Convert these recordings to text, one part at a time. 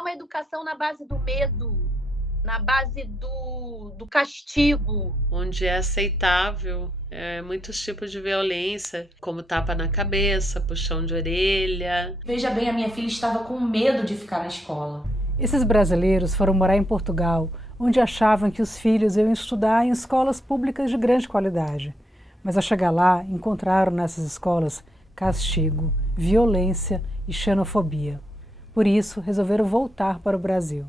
uma educação na base do medo, na base do castigo. Onde é aceitável muitos tipos de violência, como tapa na cabeça, puxão de orelha. Veja bem, a minha filha estava com medo de ficar na escola. Esses brasileiros foram morar em Portugal, onde achavam que os filhos iam estudar em escolas públicas de grande qualidade. Mas ao chegar lá, encontraram nessas escolas castigo, violência e xenofobia. Por isso, resolveram voltar para o Brasil.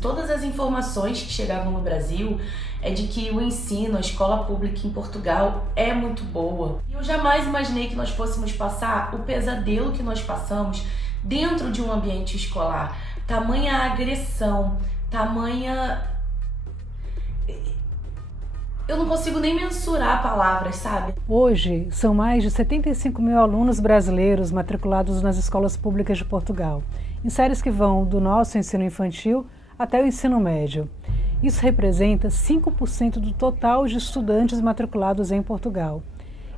Todas as informações que chegavam no Brasil é de que o ensino, a escola pública em Portugal é muito boa. E eu jamais imaginei que nós fôssemos passar o pesadelo que nós passamos dentro de um ambiente escolar. Tamanha agressão, tamanha... Eu não consigo nem mensurar palavras, sabe? Hoje, são mais de 75 mil alunos brasileiros matriculados nas escolas públicas de Portugal, em séries que vão do nosso ensino infantil até o ensino médio. Isso representa 5% do total de estudantes matriculados em Portugal.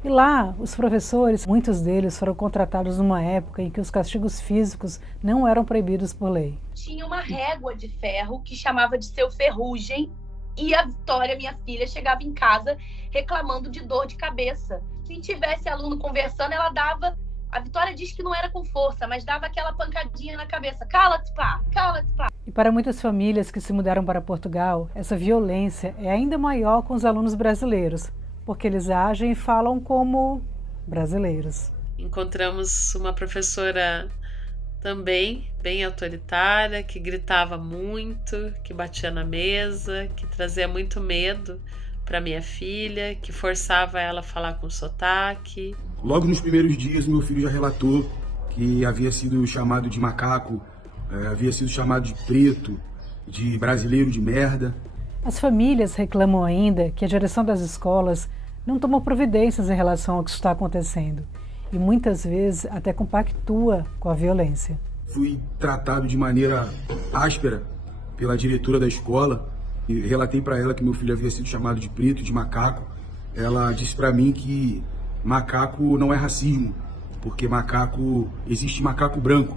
E lá, os professores, muitos deles foram contratados numa época em que os castigos físicos não eram proibidos por lei. Tinha uma régua de ferro que chamava de seu ferrugem, e a Vitória, minha filha, chegava em casa reclamando de dor de cabeça. Se tivesse aluno conversando, ela dava... A Vitória diz que não era com força, mas dava aquela pancadinha na cabeça. Cala-te, pá! Cala-te, pá! E para muitas famílias que se mudaram para Portugal, essa violência é ainda maior com os alunos brasileiros, porque eles agem e falam como brasileiros. Encontramos uma professora também bem autoritária, que gritava muito, que batia na mesa, que trazia muito medo para minha filha, que forçava ela a falar com sotaque. Logo nos primeiros dias, meu filho já relatou que havia sido chamado de macaco, havia sido chamado de preto, de brasileiro de merda. As famílias reclamam ainda que a direção das escolas não tomou providências em relação ao que está acontecendo e muitas vezes até compactua com a violência. Fui tratado de maneira áspera pela diretora da escola e relatei para ela que meu filho havia sido chamado de preto, de macaco. Ela disse para mim que macaco não é racismo, porque existe macaco branco,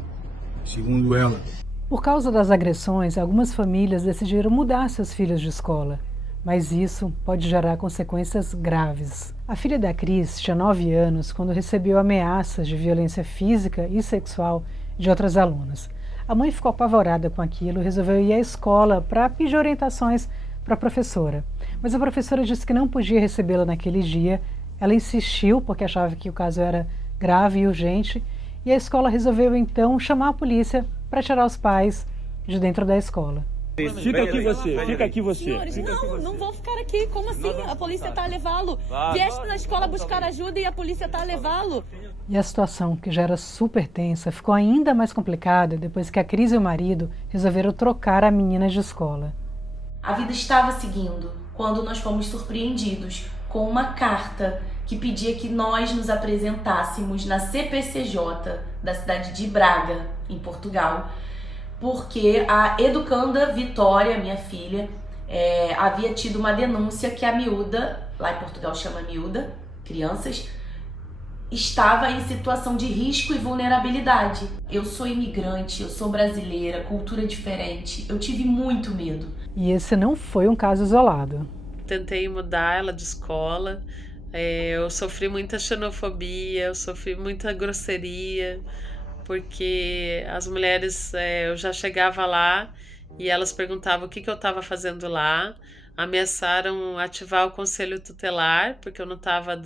segundo ela. Por causa das agressões, algumas famílias decidiram mudar seus filhos de escola, mas isso pode gerar consequências graves. A filha da Cris tinha 9 anos quando recebeu ameaças de violência física e sexual de outras alunas. A mãe ficou apavorada com aquilo e resolveu ir à escola para pedir orientações para a professora. Mas a professora disse que não podia recebê-la naquele dia. Ela insistiu porque achava que o caso era grave e urgente e a escola resolveu então chamar a polícia para tirar os pais de dentro da escola. Fica aqui você, fica aqui você. Senhores, não vou ficar aqui. Como assim? A polícia está a levá-lo. Vieste na escola buscar ajuda e a polícia está a levá-lo. E a situação, que já era super tensa, ficou ainda mais complicada depois que a Cris e o marido resolveram trocar a menina de escola. A vida estava seguindo quando nós fomos surpreendidos com uma carta que pedia que nós nos apresentássemos na CPCJ da cidade de Braga, em Portugal, porque a educanda Vitória, minha filha, havia tido uma denúncia que a miúda, lá em Portugal chama miúda, crianças, estava em situação de risco e vulnerabilidade. Eu sou imigrante, eu sou brasileira, cultura diferente, eu tive muito medo. E esse não foi um caso isolado. Tentei mudar ela de escola, eu sofri muita xenofobia, eu sofri muita grosseria, porque as mulheres, eu já chegava lá e elas perguntavam o que eu estava fazendo lá, ameaçaram ativar o conselho tutelar, porque eu não estava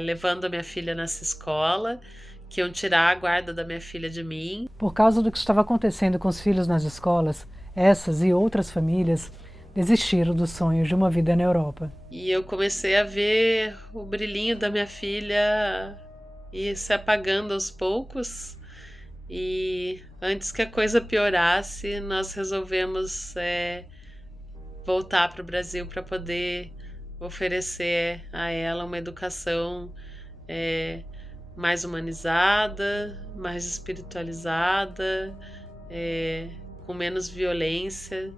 levando a minha filha nessa escola, que iam tirar a guarda da minha filha de mim. Por causa do que estava acontecendo com os filhos nas escolas, essas e outras famílias desistiram do sonho de uma vida na Europa. E eu comecei a ver o brilhinho da minha filha ir se apagando aos poucos. E antes que a coisa piorasse, nós resolvemos voltar para o Brasil para poder oferecer a ela uma educação mais humanizada, mais espiritualizada, com menos violência.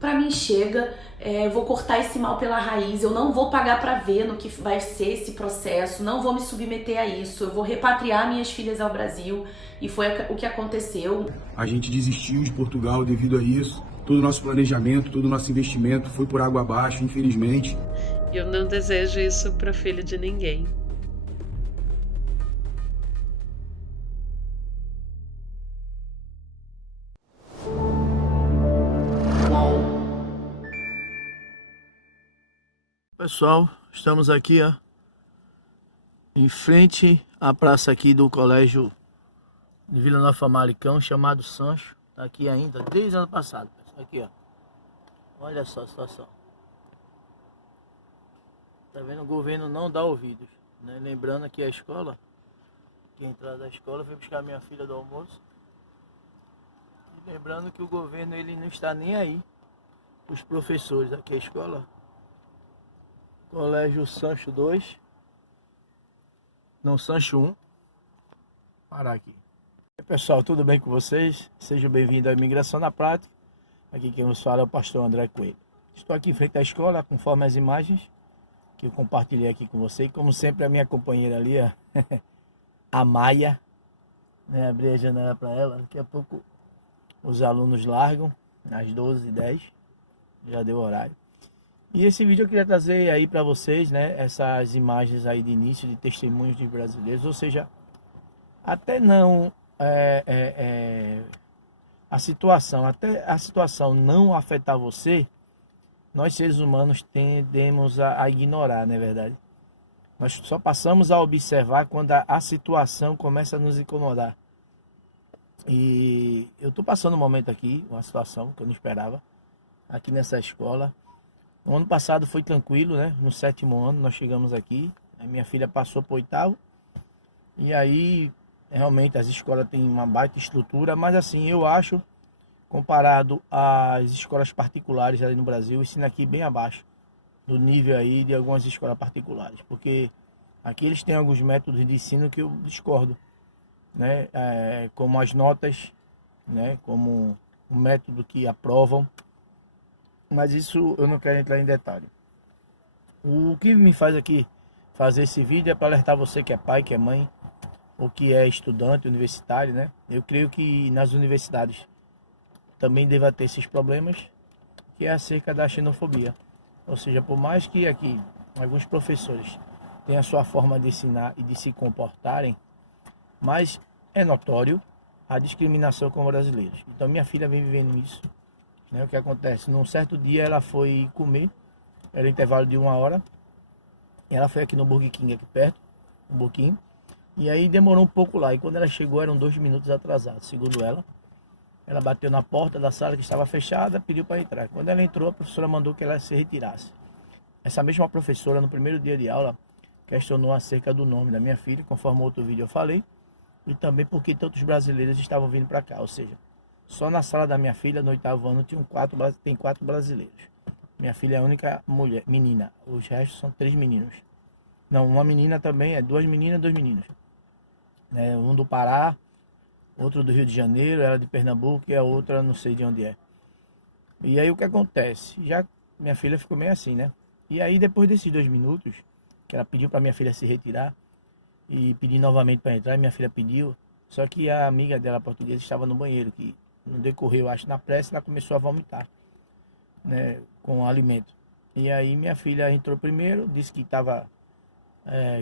Pra mim chega, eu vou cortar esse mal pela raiz, eu não vou pagar pra ver no que vai ser esse processo, não vou me submeter a isso, eu vou repatriar minhas filhas ao Brasil, e foi o que aconteceu. A gente desistiu de Portugal devido a isso. Todo o nosso planejamento, todo o nosso investimento foi por água abaixo, infelizmente. Eu não desejo isso para filho de ninguém. Pessoal, estamos aqui, ó, em frente à praça aqui do colégio de Vila Nova Famalicão, chamado Sancho. Tá aqui ainda, desde o ano passado. Aqui, ó. Olha só a situação. Tá vendo? O governo não dá ouvidos, né? Lembrando que a escola, que a entrada da escola, foi buscar minha filha do almoço. E lembrando que o governo, ele não está nem aí. Os professores aqui, a escola, Colégio Sancho 2, não, Sancho 1. Parar aqui. E pessoal, tudo bem com vocês? Sejam bem-vindos à Imigração na Prática. Aqui quem nos fala é o pastor André Coelho. Estou aqui em frente à escola, conforme as imagens que eu compartilhei aqui com você. E como sempre, a minha companheira ali, a Maia, né? Abri a janela para ela. Daqui a pouco os alunos largam, às 12h10. Já deu horário. E esse vídeo eu queria trazer aí para vocês, né, essas imagens aí de início de testemunhos de brasileiros, ou seja, até não a situação não afetar você, nós seres humanos tendemos a ignorar, não é verdade? Nós só passamos a observar quando a situação começa a nos incomodar. E eu estou passando um momento aqui, uma situação que eu não esperava, aqui nessa escola. O ano passado foi tranquilo, né? No 7º ano nós chegamos aqui, a minha filha passou para o 8º, e aí realmente as escolas têm uma baita estrutura, mas assim, eu acho, comparado às escolas particulares ali no Brasil, o ensino aqui bem abaixo do nível aí de algumas escolas particulares, porque aqui eles têm alguns métodos de ensino que eu discordo, né? Como as notas, né? Como o método que aprovam. Mas isso eu não quero entrar em detalhe. O que me faz aqui fazer esse vídeo é para alertar você que é pai, que é mãe, ou que é estudante universitário, né? Eu creio que nas universidades também deva ter esses problemas, que é acerca da xenofobia. Ou seja, por mais que aqui alguns professores tenham a sua forma de ensinar e de se comportarem, mas é notório a discriminação com brasileiros. Então minha filha vem vivendo isso. O que acontece? Num certo dia ela foi comer, era intervalo de 1 hora, e ela foi aqui no Burger King, aqui perto, um pouquinho, e aí demorou um pouco lá, e quando ela chegou eram 2 minutos atrasados, segundo ela. Ela bateu na porta da sala que estava fechada, pediu para entrar. Quando ela entrou, a professora mandou que ela se retirasse. Essa mesma professora, no primeiro dia de aula, questionou acerca do nome da minha filha, conforme outro vídeo eu falei, e também porque tantos brasileiros estavam vindo para cá, ou seja, só na sala da minha filha, no 8º ano, tem 4 brasileiros. Minha filha é a única mulher, menina. Os restos são 3 meninos. Não, uma menina também, 2 meninas e 2 meninos. Um do Pará, outro do Rio de Janeiro, ela de Pernambuco e a outra não sei de onde é. E aí o que acontece? Já minha filha ficou meio assim, né? E aí depois desses 2 minutos, que ela pediu para minha filha se retirar e pedir novamente para entrar, minha filha pediu, só que a amiga dela portuguesa estava no banheiro, que no decorrer, eu acho, na pressa, ela começou a vomitar, né, com o alimento. E aí minha filha entrou primeiro, disse que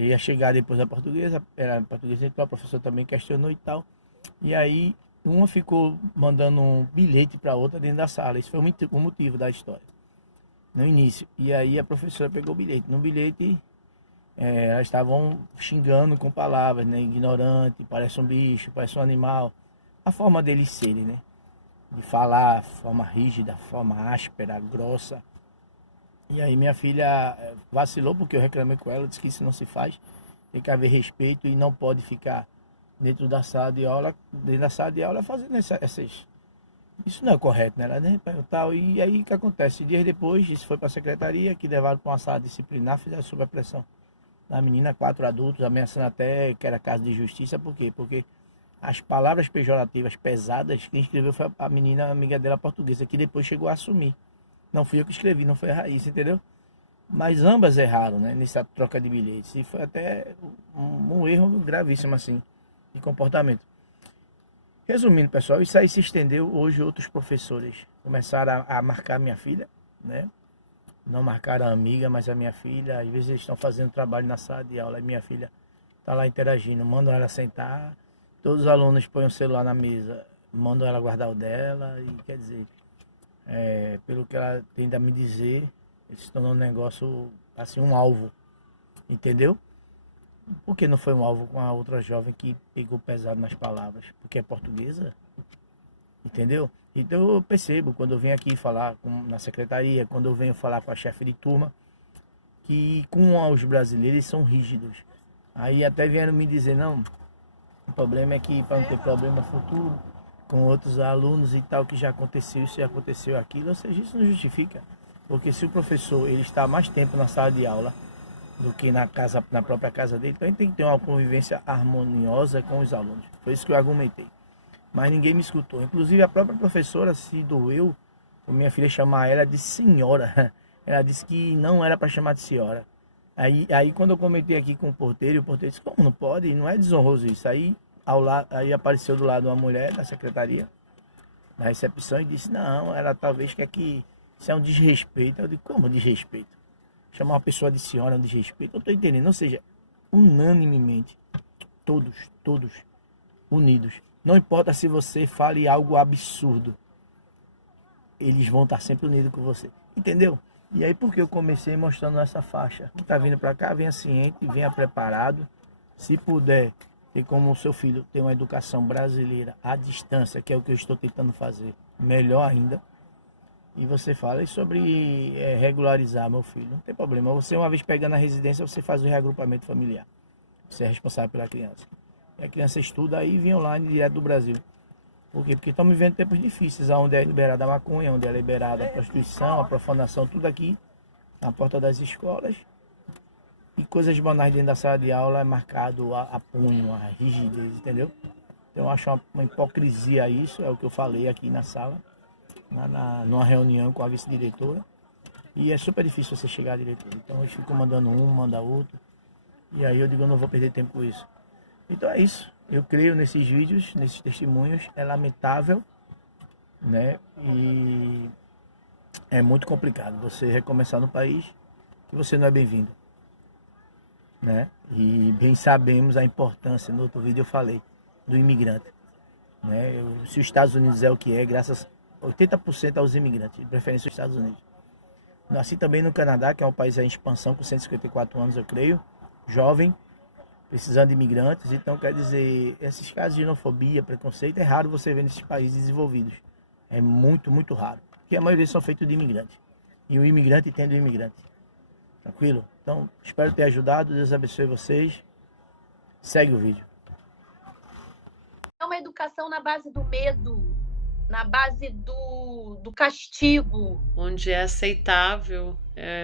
ia chegar depois da portuguesa, era portuguesa, então a professora também questionou e tal. E aí uma ficou mandando um bilhete para outra dentro da sala. Isso foi o motivo da história, no início. E aí a professora pegou o bilhete. No bilhete, elas estavam xingando com palavras, né, ignorante, parece um bicho, parece um animal. A forma deles serem, né? De falar, forma rígida, forma áspera, grossa. E aí minha filha vacilou, porque eu reclamei com ela, disse que isso não se faz, tem que haver respeito e não pode ficar dentro da sala de aula, fazendo essas... Isso não é correto, né? Tal. E aí o que acontece? Dias depois, isso foi para a secretaria, que levaram para uma sala disciplinar, fizeram sob a pressão da menina, 4 adultos, ameaçando até que era caso de justiça. Por quê? Porque as palavras pejorativas pesadas, quem escreveu foi a menina amiga dela portuguesa, que depois chegou a assumir. Não fui eu que escrevi, não foi a Raíssa, entendeu? Mas ambas erraram, né, nessa troca de bilhetes. E foi até um erro gravíssimo, assim, de comportamento. Resumindo, pessoal, isso aí se estendeu. Hoje outros professores começaram a marcar minha filha, né? Não marcaram a amiga, mas a minha filha. Às vezes eles estão fazendo trabalho na sala de aula e minha filha está lá interagindo. Mandam ela sentar, todos os alunos põem o celular na mesa, mandam ela guardar o dela. E quer dizer, pelo que ela tende a me dizer, ele se tornou um negócio, assim, um alvo, entendeu? Por que não foi um alvo com a outra jovem que pegou pesado nas palavras? Porque é portuguesa, entendeu? Então eu percebo, quando eu venho aqui falar na secretaria, quando eu venho falar com a chefe de turma, que com os brasileiros eles são rígidos. Aí até vieram me dizer, não, o problema é que para não ter problema futuro com outros alunos e tal, que já aconteceu isso e aconteceu aquilo, ou seja, isso não justifica. Porque se o professor ele está mais tempo na sala de aula do que na própria casa dele, então ele tem que ter uma convivência harmoniosa com os alunos. Foi isso que eu argumentei. Mas ninguém me escutou. Inclusive a própria professora se doeu, a minha filha chamar ela de senhora. Ela disse que não era para chamar de senhora. Aí quando eu comentei aqui com o porteiro disse, como não pode? Não é desonroso isso. Aí apareceu do lado uma mulher da secretaria, da recepção, e disse, não, ela talvez quer que isso é um desrespeito. Eu digo, como desrespeito? Chamar uma pessoa de senhora é um desrespeito? Eu estou entendendo. Ou seja, unanimemente, todos unidos. Não importa se você fale algo absurdo, eles vão estar sempre unidos com você. Entendeu? E aí por que eu comecei mostrando essa faixa? Quem está vindo para cá, venha ciente, venha preparado. Se puder ter como o seu filho ter uma educação brasileira à distância, que é o que eu estou tentando fazer, melhor ainda. E você fala sobre regularizar meu filho. Não tem problema. Você, uma vez pegando a residência, você faz o reagrupamento familiar. Você é responsável pela criança. E a criança estuda aí e vem online direto do Brasil. Por quê? Porque estamos vivendo tempos difíceis, onde é liberada a maconha, onde é liberada a prostituição, a profanação, tudo aqui na porta das escolas. E coisas banais dentro da sala de aula é marcado a punho, a rigidez, entendeu? Então eu acho uma hipocrisia isso, é o que eu falei aqui na sala, numa reunião com a vice-diretora. E é super difícil você chegar à diretora. Então eu fico mandando um, manda outro. E aí eu digo, eu não vou perder tempo com isso. Então é isso. Eu creio nesses vídeos, nesses testemunhos. É lamentável, né? E é muito complicado você recomeçar no país que você não é bem-vindo, né? E bem sabemos a importância, no outro vídeo eu falei, do imigrante, né? Se os Estados Unidos é o que é, graças a 80% aos imigrantes, de preferência os Estados Unidos. Nasci também no Canadá, que é um país em expansão, com 154 anos, eu creio, jovem, precisando de imigrantes. Então, quer dizer, esses casos de xenofobia, preconceito, é raro você ver nesses países desenvolvidos. É muito, muito raro. Porque a maioria são feitos de imigrantes. E o imigrante entende o imigrante. Tranquilo? Então, espero ter ajudado. Deus abençoe vocês. Segue o vídeo. É uma educação na base do medo, na base do castigo. Onde é aceitável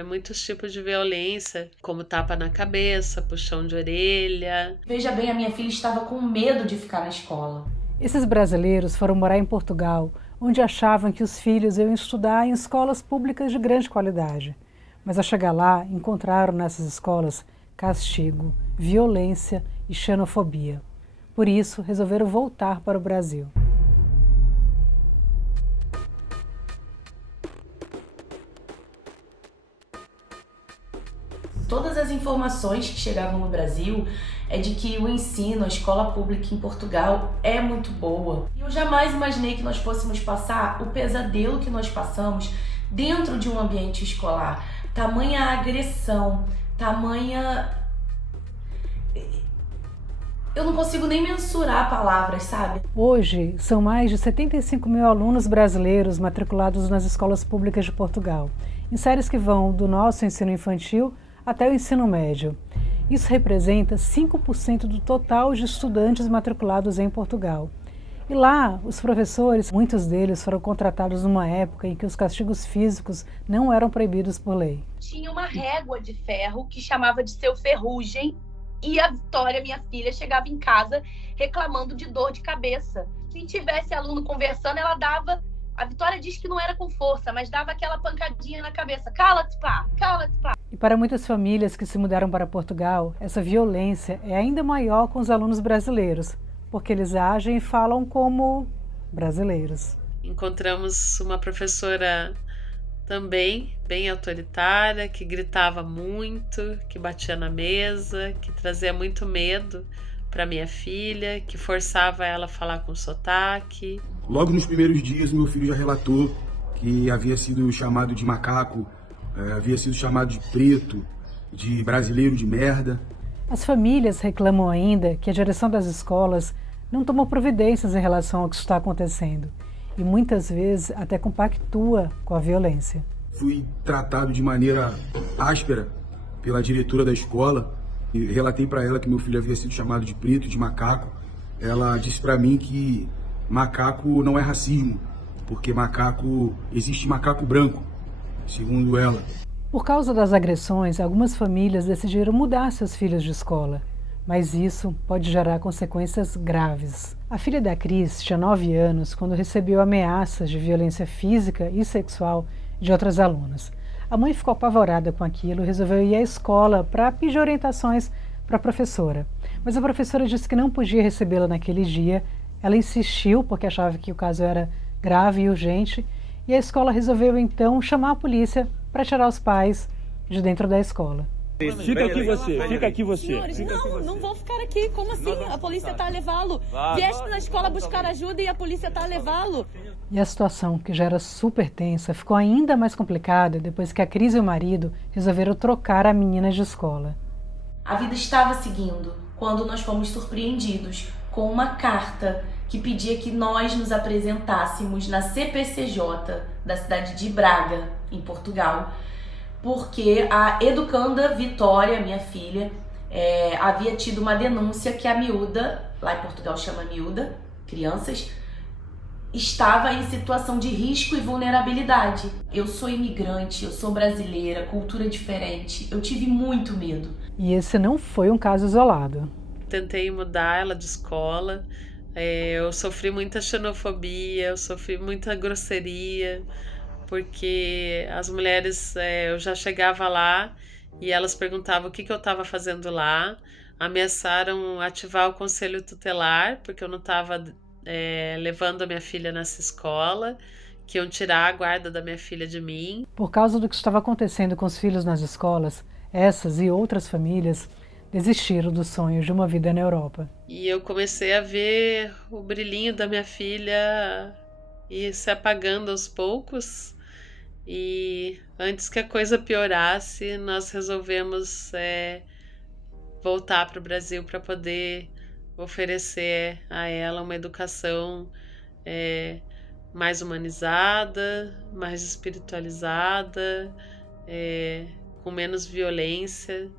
muitos tipos de violência, como tapa na cabeça, puxão de orelha. Veja bem, a minha filha estava com medo de ficar na escola. Esses brasileiros foram morar em Portugal, onde achavam que os filhos iam estudar em escolas públicas de grande qualidade. Mas ao chegar lá, encontraram nessas escolas castigo, violência e xenofobia. Por isso, resolveram voltar para o Brasil. Todas as informações que chegavam no Brasil é de que o ensino, a escola pública em Portugal é muito boa. E eu jamais imaginei que nós fôssemos passar o pesadelo que nós passamos dentro de um ambiente escolar. Tamanha agressão, tamanha... Eu não consigo nem mensurar palavras, sabe? Hoje, são mais de 75 mil alunos brasileiros matriculados nas escolas públicas de Portugal, em séries que vão do nosso ensino infantil até o ensino médio. Isso representa 5% do total de estudantes matriculados em Portugal. E lá, os professores, muitos deles foram contratados numa época em que os castigos físicos não eram proibidos por lei. Tinha uma régua de ferro que chamava de Seu Ferrugem, e a Vitória, minha filha, chegava em casa reclamando de dor de cabeça. Se tivesse aluno conversando, ela dava A Vitória diz que não era com força, mas dava aquela pancadinha na cabeça. Cala-te, pá! Cala-te, pá! E para muitas famílias que se mudaram para Portugal, essa violência é ainda maior com os alunos brasileiros, porque eles agem e falam como brasileiros. Encontramos uma professora também bem autoritária, que gritava muito, que batia na mesa, que trazia muito medo para minha filha, que forçava ela a falar com sotaque. Logo nos primeiros dias, meu filho já relatou que havia sido chamado de macaco, havia sido chamado de preto, de brasileiro de merda. As famílias reclamam ainda que a direção das escolas não tomou providências em relação ao que está acontecendo e muitas vezes até compactua com a violência. Fui tratado de maneira áspera pela diretora da escola e relatei para ela que meu filho havia sido chamado de preto, de macaco. Ela disse para mim que macaco não é racismo, porque existe macaco branco, segundo ela. Por causa das agressões, algumas famílias decidiram mudar seus filhos de escola, mas isso pode gerar consequências graves. A filha da Cris tinha 9 anos quando recebeu ameaças de violência física e sexual de outras alunas. A mãe ficou apavorada com aquilo e resolveu ir à escola para pedir orientações para a professora. Mas a professora disse que não podia recebê-la naquele dia. Ela insistiu porque achava que o caso era grave e urgente e a escola resolveu então chamar a polícia para tirar os pais de dentro da escola. Fica aqui você, fica aqui você. Senhores, não vou ficar aqui. Como assim? A polícia tá a levá-lo. Vieste na escola buscar ajuda e a polícia tá a levá-lo. E a situação, que já era super tensa, ficou ainda mais complicada depois que a Cris e o marido resolveram trocar a menina de escola. A vida estava seguindo quando nós fomos surpreendidos com uma carta que pedia que nós nos apresentássemos na CPCJ da cidade de Braga, em Portugal, porque a educanda Vitória, minha filha, havia tido uma denúncia que a miúda, lá em Portugal chama miúda, crianças, estava em situação de risco e vulnerabilidade. Eu sou imigrante, eu sou brasileira, cultura diferente, eu tive muito medo. E esse não foi um caso isolado. Tentei mudar ela de escola, eu sofri muita xenofobia, eu sofri muita grosseria, porque as mulheres, eu já chegava lá e elas perguntavam o que eu estava fazendo lá, ameaçaram ativar o conselho tutelar, porque eu não estava levando a minha filha nessa escola, que iam tirar a guarda da minha filha de mim. Por causa do que estava acontecendo com os filhos nas escolas, essas e outras famílias desistiram dos sonhos de uma vida na Europa. E eu comecei a ver o brilhinho da minha filha ir se apagando aos poucos. E antes que a coisa piorasse, nós resolvemos voltar para o Brasil para poder oferecer a ela uma educação mais humanizada, mais espiritualizada, com menos violência.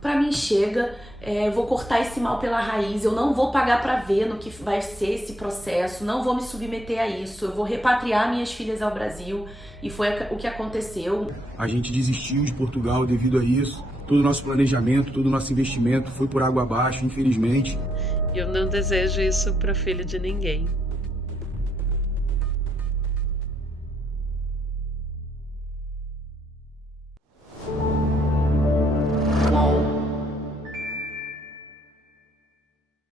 Para mim chega, eu vou cortar esse mal pela raiz, eu não vou pagar para ver no que vai ser esse processo, não vou me submeter a isso, eu vou repatriar minhas filhas ao Brasil, e foi o que aconteceu. A gente desistiu de Portugal devido a isso, todo o nosso planejamento, todo o nosso investimento foi por água abaixo, infelizmente. E eu não desejo isso para a filha de ninguém.